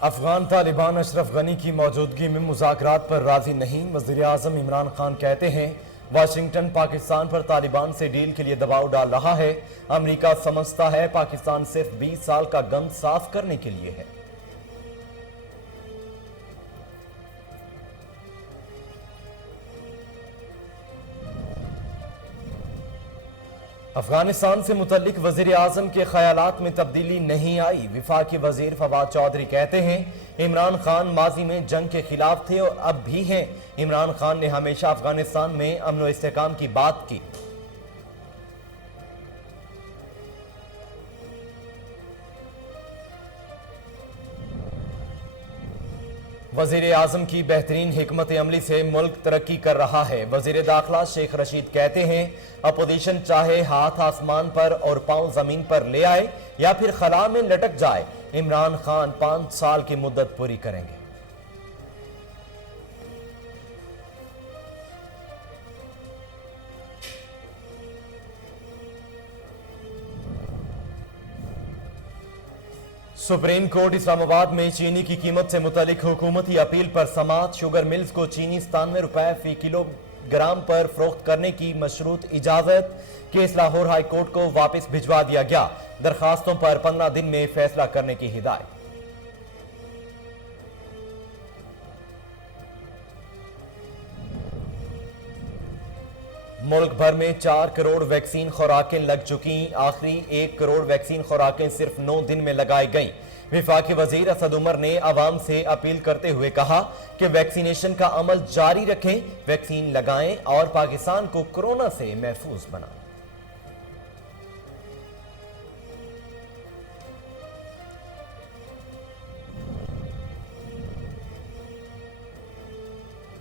افغان طالبان اشرف غنی کی موجودگی میں مذاکرات پر راضی نہیں۔ وزیر اعظم عمران خان کہتے ہیں واشنگٹن پاکستان پر طالبان سے ڈیل کے لیے دباؤ ڈال رہا ہے۔ امریکہ سمجھتا ہے پاکستان صرف 20 سال کا گند صاف کرنے کے لیے ہے۔ افغانستان سے متعلق وزیر اعظم کے خیالات میں تبدیلی نہیں آئی۔ وفاقی وزیر فواد چودھری کہتے ہیں عمران خان ماضی میں جنگ کے خلاف تھے اور اب بھی ہیں۔ عمران خان نے ہمیشہ افغانستان میں امن و استحکام کی بات کی۔ وزیر اعظم کی بہترین حکمت عملی سے ملک ترقی کر رہا ہے۔ وزیر داخلہ شیخ رشید کہتے ہیں اپوزیشن چاہے ہاتھ آسمان پر اور پاؤں زمین پر لے آئے یا پھر خلا میں لٹک جائے، عمران خان 5 سال کی مدت پوری کریں گے۔ سپریم کورٹ اسلام آباد میں چینی کی قیمت سے متعلق حکومتی اپیل پر سماعت۔ شوگر ملز کو چینی 97 روپے فی کلو گرام پر فروخت کرنے کی مشروط اجازت۔ کیس لاہور ہائی کورٹ کو واپس بھجوا دیا گیا۔ درخواستوں پر 15 دن میں فیصلہ کرنے کی ہدایت۔ ملک بھر میں 4 کروڑ ویکسین خوراکیں لگ چکیں۔ آخری 1 کروڑ ویکسین خوراکیں صرف 9 دن میں لگائی گئیں۔ وفاقی وزیر اسد عمر نے عوام سے اپیل کرتے ہوئے کہا کہ ویکسینیشن کا عمل جاری رکھیں، ویکسین لگائیں اور پاکستان کو کورونا سے محفوظ بنائیں۔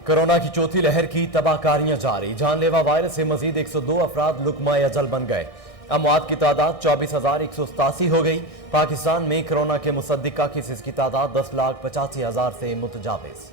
کورونا کی چوتھی لہر کی تباہ کاریاں جاری۔ جان لیوا وائرس سے مزید 102 افراد لقمہ اجل بن گئے۔ اموات کی تعداد 24,187 ہو گئی۔ پاکستان میں کورونا کے مصدقہ کیسز کی تعداد 10,85,000 سے متجاوز۔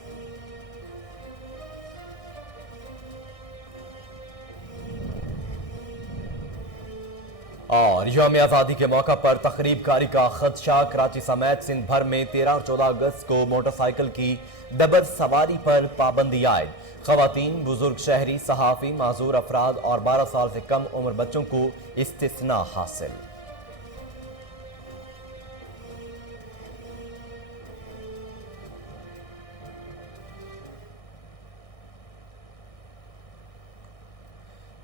اور یوم آزادی کے موقع پر تخریب کاری کا خدشہ۔ کراچی سمیت سندھ بھر میں 13 اور 14 اگست کو موٹر سائیکل کی ڈبل سواری پر پابندی عائد۔ خواتین، بزرگ شہری، صحافی، معذور افراد اور 12 سال سے کم عمر بچوں کو استثناء حاصل۔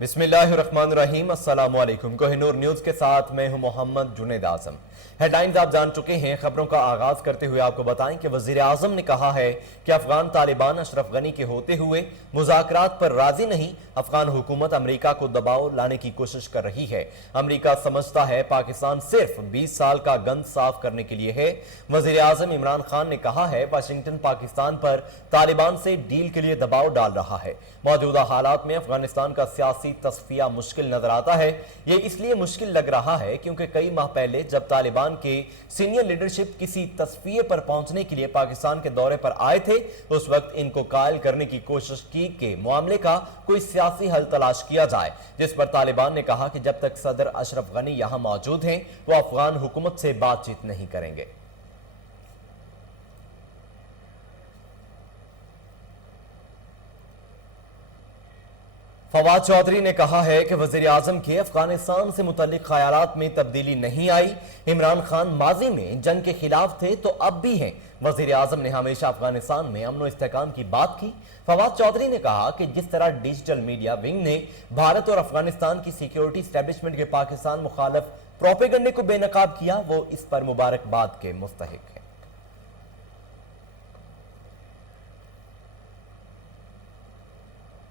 بسم اللہ الرحمن الرحیم، السلام علیکم۔ کوہ نور نیوز کے ساتھ میں ہوں محمد جنید اعظم۔ ہیڈ لائنز آپ جان چکے ہیں۔ خبروں کا آغاز کرتے ہوئے آپ کو بتائیں کہ وزیر اعظم نے کہا ہے کہ افغان طالبان اشرف غنی کے ہوتے ہوئے مذاکرات پر راضی نہیں۔ افغان حکومت امریکہ کو دباؤ لانے کی کوشش کر رہی ہے۔ امریکہ سمجھتا ہے پاکستان صرف 20 سال کا گند صاف کرنے کے لیے ہے۔ وزیر اعظم عمران خان نے کہا ہے واشنگٹن پاکستان پر طالبان سے ڈیل کے لیے دباؤ ڈال رہا ہے۔ موجودہ حالات میں افغانستان کا سیاسی تصفیہ مشکل نظر آتا ہے۔ یہ اس لیے مشکل لگ رہا ہے کیونکہ کئی ماہ پہلے جب طالبان کے سینئر لیڈرشپ کسی تصفیے پر پہنچنے کے لیے پاکستان کے دورے پر آئے تھے، اس وقت ان کو قائل کرنے کی کوشش کی کہ معاملے کا کوئی سیاسی حل تلاش کیا جائے، جس پر طالبان نے کہا کہ جب تک صدر اشرف غنی یہاں موجود ہیں وہ افغان حکومت سے بات چیت نہیں کریں گے۔ فواد چودھری نے کہا ہے کہ وزیر اعظم کے افغانستان سے متعلق خیالات میں تبدیلی نہیں آئی۔ عمران خان ماضی میں جنگ کے خلاف تھے تو اب بھی ہیں۔ وزیر اعظم نے ہمیشہ افغانستان میں امن و استحکام کی بات کی۔ فواد چودھری نے کہا کہ جس طرح ڈیجیٹل میڈیا ونگ نے بھارت اور افغانستان کی سیکیورٹی اسٹیبلشمنٹ کے پاکستان مخالف پروپیگنڈے کو بے نقاب کیا، وہ اس پر مبارکباد کے مستحق ہے۔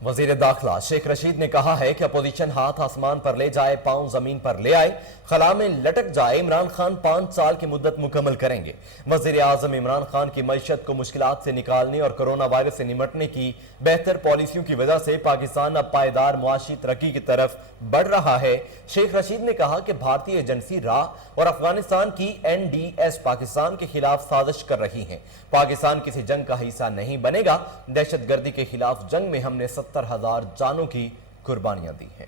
وزیر داخلہ شیخ رشید نے کہا ہے کہ اپوزیشن ہاتھ آسمان پر لے جائے، پاؤں زمین پر لے آئے، خلا میں لٹک جائے، عمران خان 5 سال کی مدت مکمل کریں گے۔ وزیر اعظم عمران خان کی معیشت کو مشکلات سے نکالنے اور کورونا وائرس سے نمٹنے کی بہتر پالیسیوں کی وجہ سے پاکستان اب پائیدار معاشی ترقی کی طرف بڑھ رہا ہے۔ شیخ رشید نے کہا کہ بھارتی ایجنسی را اور افغانستان کی NDS پاکستان کے خلاف سازش کر رہی ہیں۔ پاکستان کسی جنگ کا حصہ نہیں بنے گا۔ دہشت گردی کے خلاف جنگ میں ہم نے 70,000 جانوں کی قربانیاں دی ہیں۔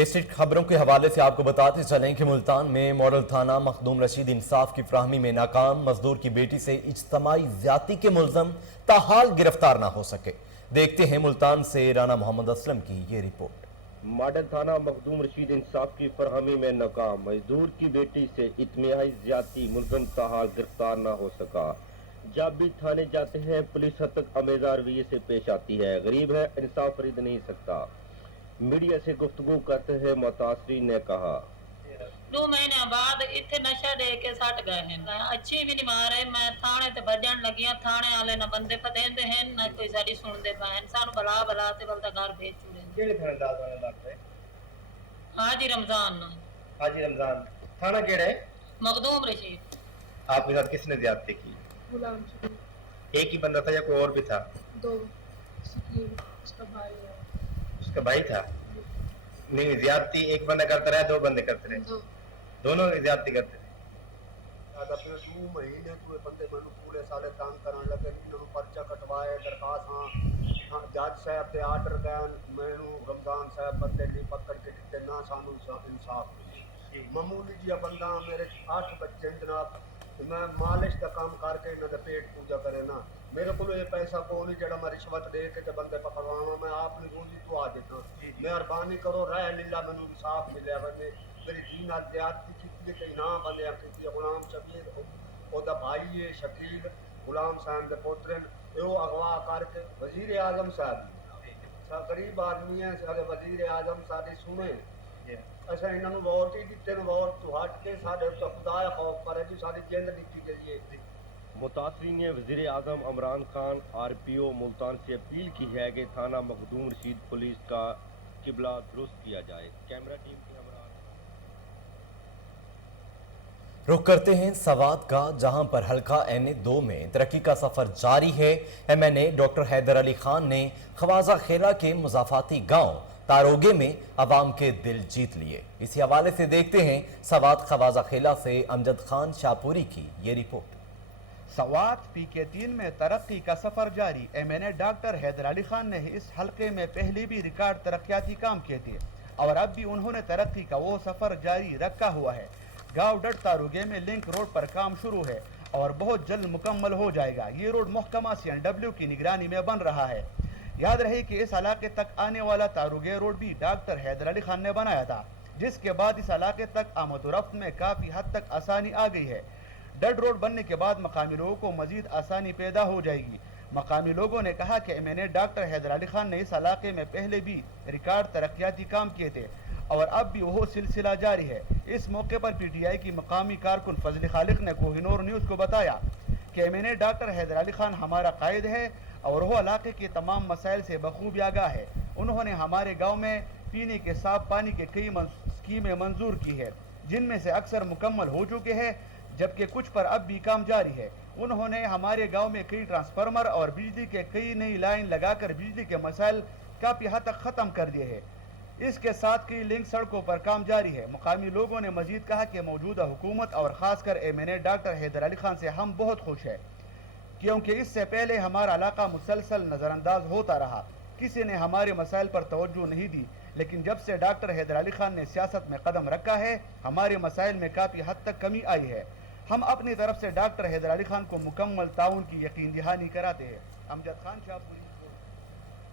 डिस्ट्रिक्ट खबरों के हवाले से आपको बताते चलें कि मुल्तान में मॉडल थाना मखदूम रशीद इंसाफ की फ्राहमी में नाकाम, मजदूर की बेटी से इज्तमाई ज्यादती के मुल्ज़म ताहाल गिरफ्तार ना हो सके। देखते हैं मुल्तान से राना मोहम्मद असलम की ये रिपोर्ट। मॉडल थाना मखदूम रशीद इंसाफ की फरहमी में नाकाम, मजदूर की बेटी से इत्मीयाई ज्यादती, मुल्ज़म ताहाल गिरफ्तार न हो सका। जब भी थाने जाते हैं पुलिस हद तक आमेज़ा रवैये से पेश आती है। गरीब है, इंसाफ खरीद नहीं सकता। मीडिया से गुफ्तगू करते हैं मुतासरीन ने कहा, 2 महीने बाद इतने नशा दे के सट गए हैं, अच्छी भी नहीं मारे। मैं थाने ते भजन लगिया, थाने वाले न बंदे फतेंदे हैं न कोई साडी सुनदे पाए, सानू बला बला ते बलदा घर भेज चुके। केड़े थानेदार वाले लगते? हाजी रमजान हाजी रमजान थाना केड़ा है? मखदूम रशीद। आपके साथ किसने ज्यादती की? गुलाम शरीफ, एक ही बंदा था या कोई और भी था? 2 शकील, उसका भाई है। उसका भाई था? नहीं, ज्यादती एक बंदा करता रहा, 2 बंदे करते रहे? 2 दोनों ज्यादती करते रहे। अपने 2 महीने तो बंदे मैनू पूरे साले तंग करन लगे, इन्होंने पर्चा कटवाए, दरखास्त हाँ जज साहब ते आर्डर गए, मैनू रमजान साहब बंदे नहीं पकड़ के दिते ना, सानू इंसाफ मिले। मामूली जिहा बंदा, मेरे 8 बच्चे जनाब, मैं मालिश का काम करके इन्होंने पेट पूजा करे ना, मेरे को ये पैसा को नहीं जड़ा मैं रिश्वत दे के ते बंदे पकड़वावा, मैं आपने रोजी तो आ देता। मेहरबानी करो, रह लीला मैनू इंसाफ मिले। बंदे मेरी धी नाल ज्यादती की ते इनाम बंदे की, गुलाम शबीर ओदा भाई है, शकील गुलाम साहब दे पोतरे वो अगवा करके वजीर आजम साहब गरीब आदमी है, सारे वजीर आजम सारी सुने ऐसा इन्होंने वोट ही दिते, वोट तो हट के साढ़े तो खुदा खौफ करे जी सारी जिंद दिखी गई है। मुतासरीन ने वज़ीर आज़म इमरान खान RPO मुल्तान से अपील की है कि थाना मखदूम रशीद पुलिस का किबला दुरुस्त किया जाए। कैमरा टीम के हमरा रुख करते हैं सवात का, जहां पर हल्का NA2 में तरक्की का सफर जारी है। MNA डॉक्टर हैदर अली खान ने खवाजा खेला के मुजाफाती गांव तारोगे में अवाम के दिल जीत लिए। इसी हवाले से देखते हैं सवात खवाजा खेला से अमजद खान शाहपुरी की ये रिपोर्ट। सवात PK3 में तरक्की का सफर जारी। MNA डॉक्टर हैदर अली खान ने इस हल्के में पहले भी रिकॉर्ड तरक्याती काम किए थे और अब भी उन्होंने तरक्की का वो सफर जारी रखा हुआ है। गांव डट तारुगे में लिंक रोड पर काम शुरू है और बहुत जल्द मुकम्मल हो जाएगा। ये रोड महकमा CNW की निगरानी में बन रहा है। याद रहे कि इस इलाके तक आने वाला तारुगे रोड भी डॉक्टर हैदर अली खान ने बनाया था, जिसके बाद इस इलाके तक आमद व रफ्त में काफ़ी हद तक आसानी आ गई है। डट रोड बनने के बाद मकामी लोगों को मजीद आसानी पैदा हो जाएगी। मकामी लोगों ने कहा कि MNA डॉक्टर हैदर अली खान ने इस इलाके में पहले भी रिकॉर्ड तरक्याती काम किए थे और अब भी वह सिलसिला जारी है। इस मौके पर PTI की मकामी कारकुन फजल खालिक ने कोहिनूर न्यूज़ को बताया कि MNA डॉक्टर हैदर अली खान हमारा कायद है और वह इलाके के तमाम मसाइल से बखूबी आगाह है। उन्होंने हमारे गांव में पीने के साफ पानी के कई स्कीमें मंजूर की है, जिनमें से अक्सर मुकम्मल हो चुके हैं, जबकि कुछ पर अब भी काम जारी है। उन्होंने हमारे गांव में कई ट्रांसफार्मर और बिजली के कई नई लाइन लगाकर बिजली के मसाइल काफ़ी हद तक ख़त्म कर दिए हैं। इसके साथ कई लिंक सड़कों पर काम जारी है। मकामी लोगों ने मजीद कहा कि मौजूदा हुकूमत और ख़ासकर MNA डॉक्टर हैदर अली खान से हम बहुत खुश हैं, क्योंकि इससे पहले हमारा इलाका मुसलसल नज़रअंदाज होता रहा, किसी ने हमारे मसाइल पर तवज्जो नहीं दी। लेकिन जब से डॉक्टर हैदर अली खान ने सियासत में कदम रखा है, हमारे मसाइल में काफ़ी हद तक कमी आई है। हम अपनी तरफ से डॉक्टर हैदर अली खान को मुकम्मल ताउन की यकीन दहानी कराते हैं। अमजद खान शाहपुरी।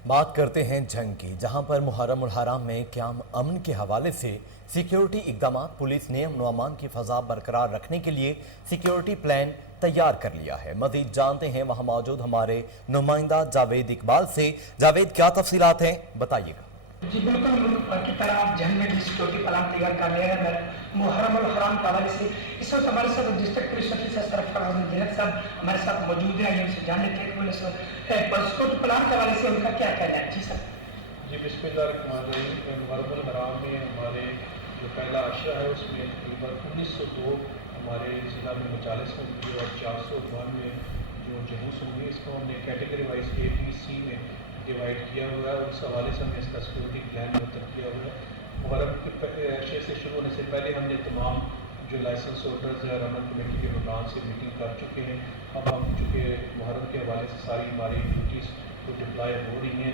बात करते हैं जंग की, जहां पर मुहर्रम उल हराम में क़याम अमन के हवाले से सिक्योरिटी इक़दाम, पुलिस ने अमन व अमान की फ़ज़ा बरकरार रखने के लिए सिक्योरिटी प्लान तैयार कर लिया है। मज़ीद जानते हैं वहां मौजूद हमारे नुमाइंदा जावेद इकबाल से। जावेद, क्या तफसीलात हैं, बताइएगा। जी बिल्कुल, मुल्क की तरह आप जंग में सिक्योरिटी प्लान तैयार कर लिया है। मुहर्रम उल हराम के हवाले से इस वक्त हमारे साथ डिस्ट्रिक्ट पुलिस ऑफिसर सरफराज दिलक साहब हमारे साथ मौजूद हैं। हमसे जानने के सिक्योरिटी प्लान के हवाले से उनका क्या कहना है? जी सर। जी बिस्मिल्लाहिर्रहमानिर्रहीम। मुहर्रम उल हराम में हमारे जो पहला अशरा है उसमें तकरीबन 1902 हमारे ज़िला में 39 होंगे और 492 जो जुलूस होंगे। इसको हमने कैटेगरी वाइज ABC में डिवाइड किया हुआ है। उस हवाले से हमने इसका सिक्योरिटी प्लान मुतब किया हुआ है। मुहर्रम के अशरे से शुरू होने से पहले हमने तमाम जो लाइसेंस होल्डर्स है रमन कमेटी के रुकान से मीटिंग कर चुके हैं। अब हम चूँकि मुहर्रम के हवाले से सारी हमारी ड्यूटीज़ को डिप्लॉय हो रही हैं।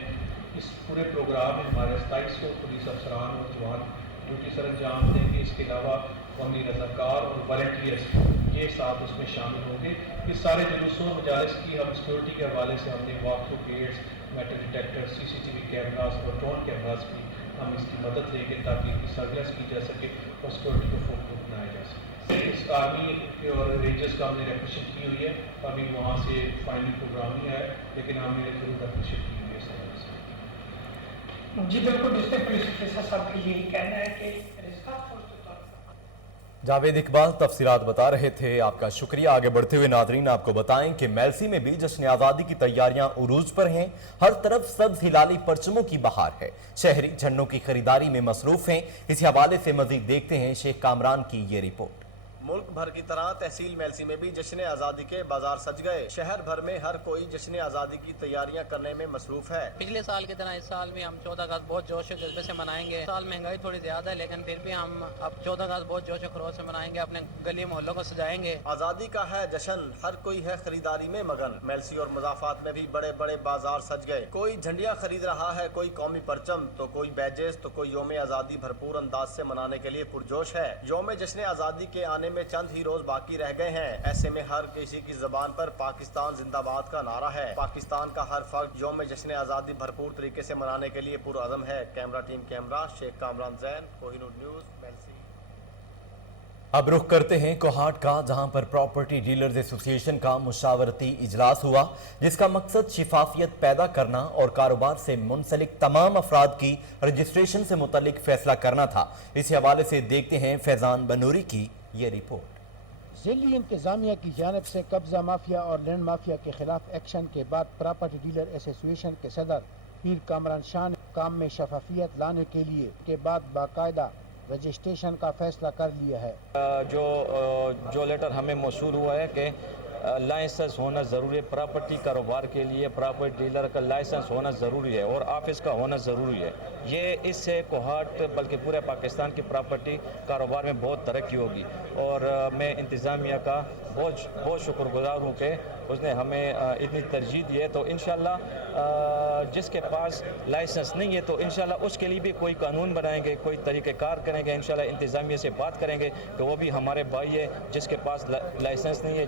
इस पूरे प्रोग्राम में हमारे 2700 पुलिस अफसरान और जवान ड्यूटी सर अंजाम देंगे। इसके अलावा कौमी रज़ाकार और वॉलंटियर्स ये साथ उसमें शामिल होंगे। इस सारे जुलूसों मजालिस की हम सिक्योरिटी के हवाले से हमने walk through gates, metal detector, CCTV cameras और ड्रोन कैमरास भी हम इसकी मदद लेंगे ताकि इसकी सर्विलेंस की जा सके और सिक्योरिटी को फोकस बनाया जा सके। इस आर्मी और रेंजर्स का हमने रेप्रेशन की हुई है, अभी वहाँ से फाइनल प्रोग्राम ही है, लेकिन हमने जरूर रेप्रेशन की हुई है सर। जी बिल्कुल, डिस्ट्रिक्ट पुलिस ऑफिसर साहब का यही कहना है कि रिजर्व फोर्स के तौर पर जावेद इकबाल तफसीलात बता रहे थे। आपका शुक्रिया। आगे बढ़ते हुए नाजरीन आपको बताएं कि मेलसी में भी जश्न आज़ादी की तैयारियां उरूज पर हैं। हर तरफ सब्ज हिलाली परचमों की बहार है। शहरी झंडों की खरीदारी में मसरूफ हैं। इसी हवाले से मजीद देखते हैं शेख कामरान की ये रिपोर्ट। मुल्क भर की तरह तहसील मेलसी में भी जश्न आज़ादी के बाजार सज गए। शहर भर में हर कोई जश्न आज़ादी की तैयारियां करने में मसरूफ है। पिछले साल की तरह इस साल भी हम 14 अगस्त बहुत जोश और जज्बे से मनाएंगे। इस साल महंगाई थोड़ी ज्यादा है, लेकिन फिर भी हम अब 14 अगस्त बहुत जोश और खरोश से मनाएंगे। अपने गली मोहल्लों को सजाएंगे। आज़ादी का है जश्न, हर कोई है खरीदारी में मगन। मेलसी और मुजाफात में भी बड़े बड़े बाजार सज गए। कोई झंडियां खरीद रहा है, कोई कौमी परचम, तो कोई बैजेस, तो कोई योम आज़ादी भरपूर अंदाज से मनाने के लिए पुरजोश है। योम जश्न आज़ादी के आने में चंद ही रोज बाकी रह गए हैं। ऐसे में हर किसी की जुबान पर पाकिस्तान जिंदाबाद का नारा है। पाकिस्तान का हर फर्द यौम जश्न आज़ादी भरपूर तरीके से मनाने के लिए पुरअज़म है। Camera team camera Sheikh Kamran Jain, Kohinoor news, Mailsi. अब रुख करते हैं कोहाट का, जहां पर प्रॉपर्टी डीलर्स एसोसिएशन का मुशावरती इजलास हुआ, जिसका मकसद शिफाफियत पैदा करना और कारोबार से मुंसलिक तमाम अफराद की रजिस्ट्रेशन से मुतल्लिक फैसला करना था। इसी हवाले से देखते हैं फैजान बनूरी की ये रिपोर्ट। ज़िली इंतज़ामिया की जानिब से कब्ज़ा माफिया और लैंड माफिया के खिलाफ एक्शन के बाद प्रॉपर्टी डीलर एसोसिएशन के सदर पीर कामरान शाह ने काम में शफाफियत लाने के लिए के बाद बाकायदा रजिस्ट्रेशन का फैसला कर लिया है। जो लेटर हमें मौसूल हुआ है कि लाइसेंस होना ज़रूरी है प्रॉपर्टी कारोबार के लिए। प्रॉपर्टी डीलर का लाइसेंस होना ज़रूरी है और ऑफिस का होना ज़रूरी है। ये इससे कोहाट बल्कि पूरे पाकिस्तान की प्रॉपर्टी कारोबार में बहुत तरक्की होगी। और मैं इंतज़ामिया का बहुत शुक्रगुजार हूँ कि उसने हमें इतनी तरजीह दी है। तो इंशाल्लाह जिसके पास लाइसेंस नहीं है तो इंशाल्लाह उसके लिए भी कोई कानून बनाएंगे, कोई तरीक़ेकार करेंगे। इंशाल्लाह इंतज़ामिया से बात करेंगे कि वो भी हमारे भाई है जिसके पास लाइसेंस नहीं है,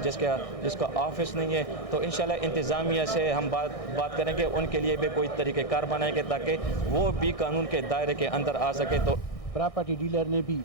जिसका ऑफिस नहीं है, तो इंशाल्लाह इंतज़ामिया से हम बात करेंगे, उनके लिए भी कोई तरीक़ेकार बनाएंगे ताकि वो भी कानून के दायरे के अंदर आ सके। तो प्रॉपर्टी डीलर ने भी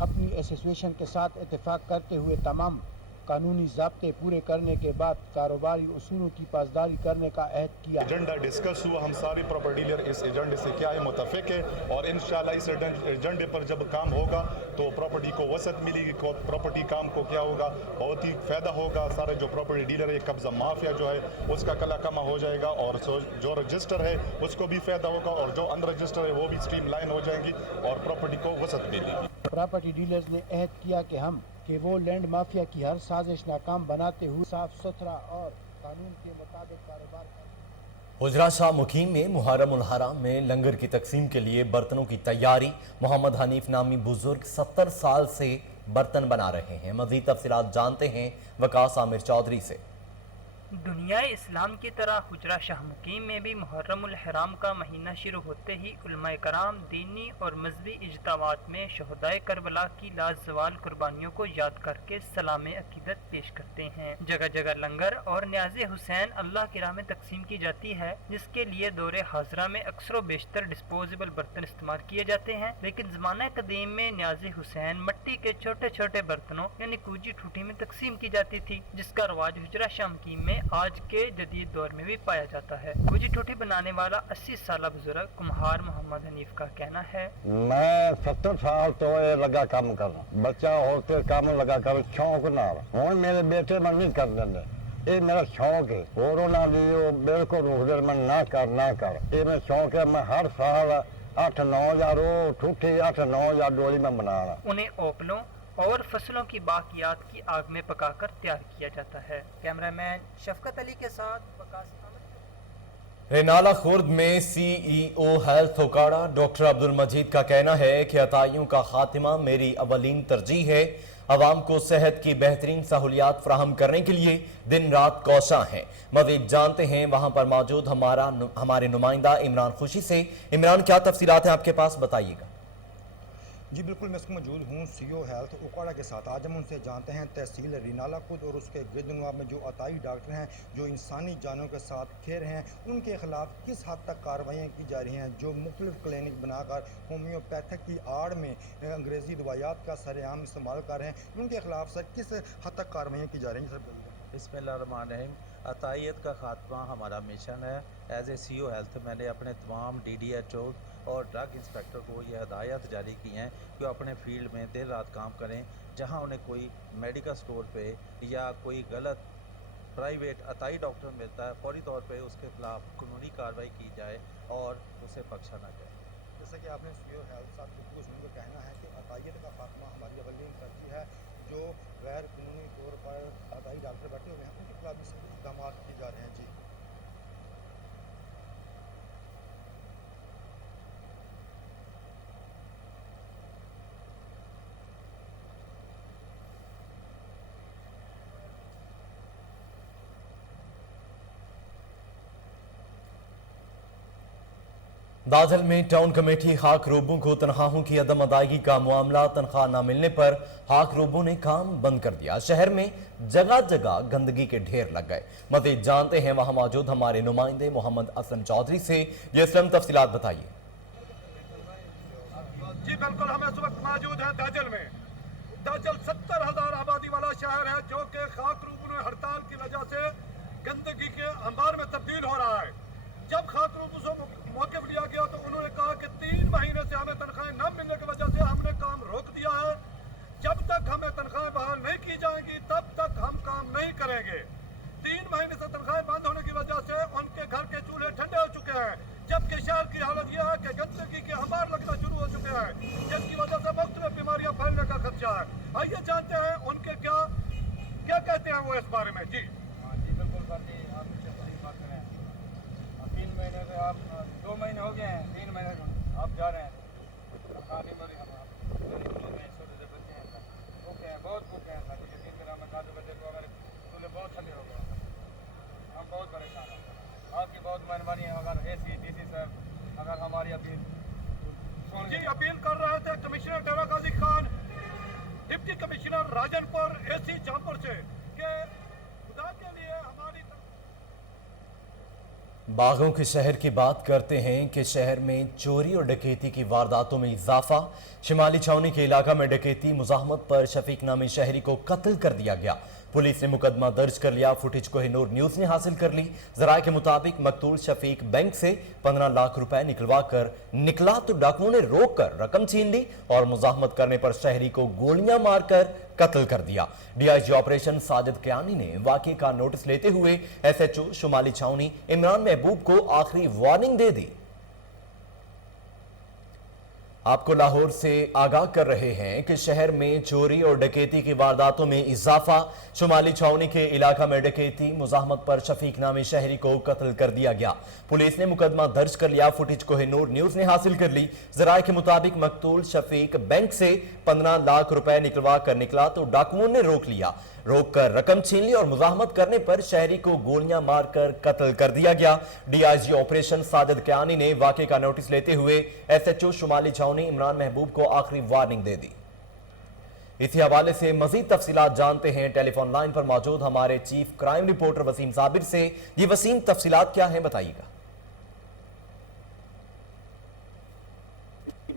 अपनी एसोसिएशन के साथ इत्तेफाक करते हुए तमाम कानूनी ज़ाब्ते पूरे करने के बाद कारोबारी उसूलों की पासदारी करने का अहद किया। एजेंडा डिस्कस हुआ, हम सारी प्रॉपर्टी डीलर इस एजेंडे से क्या है मुतफिक है और इंशाल्लाह इस एजेंडे पर जब काम होगा तो प्रॉपर्टी को वसत मिलेगी। प्रॉपर्टी काम को क्या होगा, बहुत ही फ़ायदा होगा। सारे जो प्रॉपर्टी डीलर है, कब्ज़ा माफिया जो है उसका कला कमा हो जाएगा और जो रजिस्टर है उसको भी फ़ायदा होगा और जो अनरजिस्टर है वो भी स्ट्रीम लाइन हो जाएंगी और प्रॉपर्टी को वसत मिलेगी। प्रॉपर्टी डीलर्स ने अहद किया कि वो लैंड माफिया की हर साजिश नाकाम बनाते हुए साफ सुथरा और कानून के मुताबिक कारोबार करेंगे। हुजरा शाह मुकीम में मुहर्रम उल हराम में लंगर की तकसीम के लिए बर्तनों की तैयारी। मोहम्मद हनीफ नामी बुजुर्ग 70 साल से बर्तन बना रहे हैं। मज़ीद तफसीलात जानते हैं वकास आमिर चौधरी से। दुनिया इस्लाम की तरह हुजरा शाह मुकीम में भी मुहर्रम उल हराम का महीना शुरू होते ही उलमाए कराम दीनी और मजहबी इज्तिमात में शहदाए करबला की लाजवाल कुर्बानियों को याद करके सलाम अकीदत पेश करते हैं। जगह जगह लंगर और न्याज़े हुसैन अल्लाह की राह में तकसीम की जाती है, जिसके लिए दौरे हाजरा में अक्सर बेशतर डिस्पोजेबल बर्तन इस्तेमाल किए जाते हैं। लेकिन ज़माना कदीम में न्याज़े हुसैन मिट्टी के छोटे छोटे बर्तनों यानी कूजी ठूठी में तकसीम की जाती थी, जिसका रवाज हुजरा शाह मुकीम में आज के जदीद दौर में भी पाया जाता है। कूजी ठूठी बनाने वाला 80 साल बुजुर्ग कुम्हार मोहम्मद हनीफ का कहना है, मैं 70 साल तो ये लगा काम कर रहा, बच्चा होते काम लगा कर शौक ना हूँ मेरे बेटे मन नहीं कर देंगे, ये मेरा शौक है। और ना लियो बिल्कुल रोक दे मैं ना कर ये मेरा शौक है। मैं हर साल 8-9 हजार ठूठी 8-9 हजार डोली में बना रहा। उन्हें ओपलों और फसलों की बाकियात की आग में पकाकर तैयार किया जाता है। कैमरामैन शफकत अली के साथ रेनाला खुर्द में CEO health Okara doctor Abdul Majeed का कहना है कि अताइयों का खात्मा मेरी अवलीन तरजीह है। अवाम को सेहत की बेहतरीन सहूलियात फराहम करने के लिए दिन रात कोशां हैं। मज़ीद जानते हैं वहां पर मौजूद हमारे नुमाइंदा इमरान खुशी से। इमरान, क्या तफसीलात हैं आपके पास, बताइएगा। जी बिल्कुल, मैं इसको मौजूद हूँ सीओ हेल्थ उकाड़ा के साथ। आज हम उनसे जानते हैं तहसील रीनाला खुद और उसके गिरदनवाब में जो अताई डॉक्टर हैं जो इंसानी जानों के साथ खेल रहे हैं, उनके खिलाफ किस हद तक कार्रवाइयाँ की जा रही हैं, जो मुख्तलिफ क्लिनिक बनाकर होम्योपैथिक की आड़ में अंग्रेज़ी दवाइयात का सरेआम इस्तेमाल कर रहे हैं, उनके खिलाफ सर किस हद तक कार्रवाइयाँ की जा रही हैं सर? बिस्मिल्लाहिर्रहमानिर्रहीम। अतायत का खात्मा हमारा मिशन है। एज ए सीओ हेल्थ मैंने अपने तमाम DDHO और ड्रग इंस्पेक्टर को ये हदायत जारी की हैं कि वो अपने फील्ड में देर रात काम करें। जहां उन्हें कोई मेडिकल स्टोर पे या कोई गलत प्राइवेट अताई डॉक्टर मिलता है, फौरी तौर पे उसके खिलाफ कानूनी कार्रवाई की जाए और उसे बख्शा ना जाए। जैसा कि आपने सीओ हेल्थ साथ गुफ्तगू सुन कर कहना है कि अतायत का खात्मा हमारी अवलीन तरजीह है। जो गैर कानूनी तौर पर अताई डॉक्टर बैठे हुए हैं उनके खिलाफ भी सख्त इक़दाम किए जा रहे हैं। जी दादल में टाउन कमेटी हाक रोबों को तनख्वाहों की अदम अदायगी का मामला, तनख्वाह न मिलने पर हाक रोबों ने काम बंद कर दिया। शहर में जगह जगह गंदगी के ढेर लग गए। मज़ीद जानते हैं वहां मौजूद हमारे नुमाइंदे मोहम्मद असलम चौधरी से। ये इस्लाम तफसीलात बताइए। जी बिल्कुल, हम इस वक्त मौजूद हैं दाजल में। दाजल 70,000 आबादी वाला शहर है जो कि खाक रोबों ने हड़ताल की वजह से गंदगी के अंबार में तब्दील हो रहा है। जब खाक रोबों से मौक़िफ़ लिया गया तो उन्होंने कहा कि 3 महीने से हमें तनख्वाहें न मिलने की वजह से हमने काम रोक दिया है। जब तक हमें तनख्वाहें बहाल नहीं की जाएंगी तब तक हम काम नहीं करेंगे। 3 महीने से तनख्वाहें बंद होने की वजह से उनके घर के चूल्हे ठंडे हो चुके हैं, जबकि शहर की हालत यह है कि गंदगी के अंबार लगना शुरू हो चुके हैं, जिसकी वजह से मुख्तलिफ बीमारियां फैलने का खदशा है। आइए जानते हैं उनके क्या कहते हैं वो इस बारे में। जी बिल्कुल सर जी, आप मुझसे सही बात करें। 3 महीने से आप 2 महीने हो गए हैं, 3 महीने आप जा रहे हैं। कहानी बड़ी छोटे से बच्चे हैं सर, भूखे हैं, बहुत भूखे हैं सर। यकीन करें हमें 7 बजे को हमारे चूल्हे बहुत ठंडे हो गए, हम बहुत परेशान हैं। आपकी बहुत मेहरबानी है। अगर AC DC सर अगर हमारी अपील जी अपील कर रहे थे commissioner Dera Ghazi Khan, deputy commissioner Rajanpur, AC Jaunpur से कि खुदा के लिए हमारी बागों के शहर की बात करते हैं कि शहर में चोरी और डकैती की वारदातों में इजाफा। शिमाली छावनी के इलाका में डकैती मुजाहमत पर शफीक नामी शहरी को कत्ल कर दिया गया। पुलिस ने मुकदमा दर्ज कर लिया। फुटेज कोहिनूर न्यूज ने हासिल कर ली। जराये के मुताबिक मकतूल शफीक बैंक से 15 लाख रुपए निकलवा कर निकला तो डाकुओं ने रोक कर रकम छीन ली और मुजाहमत करने पर शहरी को गोलियां मारकर कत्ल कर दिया। DIG ऑपरेशन साजिद कियानी ने वाकये का नोटिस लेते हुए SHO शुमाली छावनी इमरान महबूब को आखिरी वार्निंग दे दी। आपको लाहौर से आगाह कर रहे हैं कि शहर में चोरी और डकैती की वारदातों में इजाफा। शुमाली छावनी के इलाका में डकैती मुजाहमत पर शफीक नामी शहरी को कत्ल कर दिया गया। पुलिस ने मुकदमा दर्ज कर लिया। फुटेज कोहिनूर न्यूज ने हासिल कर ली। जराये के मुताबिक मकतूल शफीक बैंक से 15 लाख रुपए निकलवा कर निकला तो डाकुओं ने रोक लिया, रोक कर रकम छीन ली और मुजाहमत करने पर शहरी को गोलियां मारकर कत्ल कर दिया गया। DIG ऑपरेशन साजिद कियानी ने वाकये का नोटिस लेते हुए SHO शुमाली छावनी इमरान महबूब को आखिरी वार्निंग दे दी। इसी हवाले से मजीद तफसीलात जानते हैं टेलीफोन लाइन पर मौजूद हमारे chief crime reporter Waseem Sabir से। ये वसीम, तफसीलात क्या हैं, बताइएगा।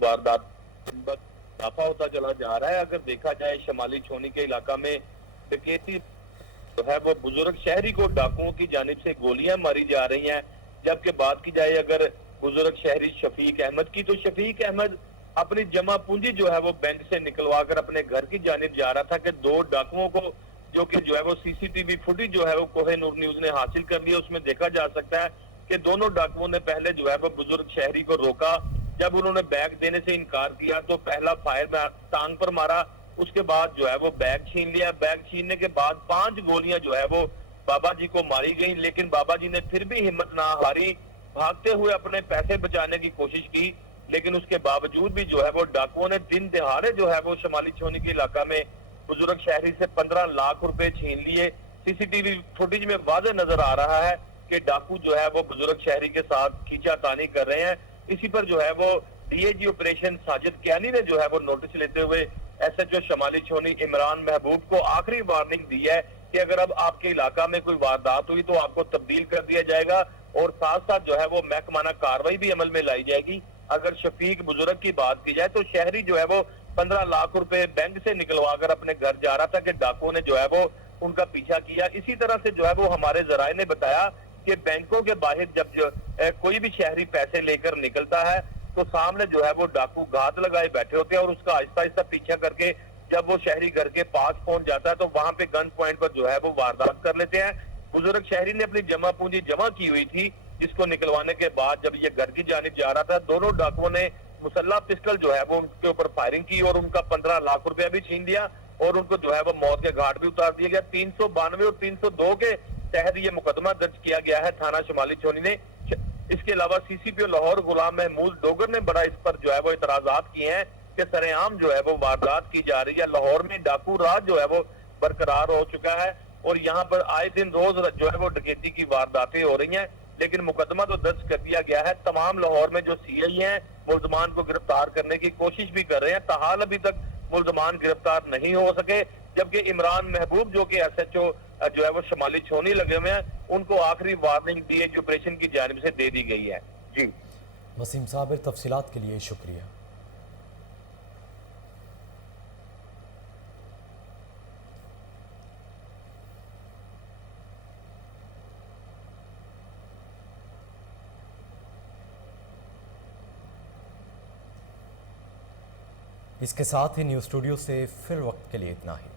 वारदात इजाफा होता चला जा रहा है। अगर देखा जाए शमाली छावनी के इलाका में डकैती तो है वो बुजुर्ग शहरी को डाकुओं की जानिब से गोलियां मारी जा रही हैं। जबकि बात की जाए अगर बुजुर्ग शहरी शफीक अहमद की, तो शफीक अहमद अपनी जमा पूंजी जो है वो बैंक से निकलवा कर अपने घर की जानिब जा रहा था कि 2 डाकुओं को जो कि जो है वो CCTV फुटेज जो है वो कोहिनूर न्यूज ने हासिल कर लिया। उसमें देखा जा सकता है कि दोनों डाकुओं ने पहले जो है वो बुजुर्ग शहरी को रोका। जब उन्होंने बैग देने से इनकार किया तो पहला फायर टांग पर मारा, उसके बाद जो है वो बैग छीन लिया। बैग छीनने के बाद 5 गोलियां जो है वो बाबा जी को मारी गई, लेकिन बाबा जी ने फिर भी हिम्मत ना हारी, भागते हुए अपने पैसे बचाने की कोशिश की। लेकिन उसके बावजूद भी जो है वो डाकुओं ने दिन दिहाड़े जो है वो शमाली छावनी के इलाका में बुजुर्ग शहरी से 15 लाख रुपए छीन लिए। CCTV फुटेज में वाज़ेह नजर आ रहा है कि डाकू जो है वो बुजुर्ग शहरी के साथ खींचातानी कर रहे हैं। इसी पर जो है वो डीएजी ऑपरेशन साजिद कियानी ने जो है वो नोटिस लेते हुए एसएचओ शमाली छोनी इमरान महबूब को आखिरी वार्निंग दी है कि अगर अब आपके इलाका में कोई वारदात हुई तो आपको तब्दील कर दिया जाएगा और साथ साथ जो है वो महकमाना कार्रवाई भी अमल में लाई जाएगी। अगर शफीक बुजुर्ग की बात की जाए तो शहरी जो है वो 15 लाख रुपए बैंक से निकलवा कर अपने घर जा रहा था कि डाकुओं ने जो है वो उनका पीछा किया। इसी तरह से जो है वो हमारे जराए ने बताया कि बैंकों के बाहर जब कोई भी शहरी पैसे लेकर निकलता है तो सामने जो है वो डाकू घात लगाए बैठे होते हैं और उसका आहिस्ता आहिस्ता पीछा करके जब वो शहरी घर के पास पहुंच जाता है तो वहां पे गन पॉइंट पर जो है वो वारदात कर लेते हैं। बुजुर्ग शहरी ने अपनी जमा पूंजी जमा की हुई थी, जिसको निकलवाने के बाद जब ये घर की जानिब जा रहा था दोनों डाकुओं ने मुसल्ला पिस्टल जो है वो उनके ऊपर फायरिंग की और उनका 15 लाख रुपया भी छीन लिया और उनको जो है वो मौत के घाट भी उतार दिया गया। 392 और 302 के तहत ये मुकदमा दर्ज किया गया है थाना शमाली छोनी ने। इसके अलावा सीसीपीओ लाहौर गुलाम महमूद डोगर ने बड़ा इस पर जो है वो इतराजात किए हैं कि सरेआम जो है वो वारदात की जा रही है। लाहौर में डाकू राज जो है वो बरकरार हो चुका है और यहाँ पर आए दिन रोज जो है वो डकैती की वारदातें हो रही हैं, लेकिन मुकदमा तो दर्ज कर दिया गया है। तमाम लाहौर में जो सीआई हैं मुल्जमान को गिरफ्तार करने की कोशिश भी कर रहे हैं, ताहाल अभी तक मुल्जमान गिरफ्तार नहीं हो सके, जबकि इमरान महबूब जो कि एसएचओ जो है वो शमाली छोनी लगे हुए हैं उनको आखिरी वार्निंग डीएजी ऑपरेशन की जानिब से दे दी गई है। जी वसीम साबिर, तफसीलात के लिए शुक्रिया। इसके साथ ही न्यूज़ स्टूडियो से फिर वक्त के लिए इतना ही।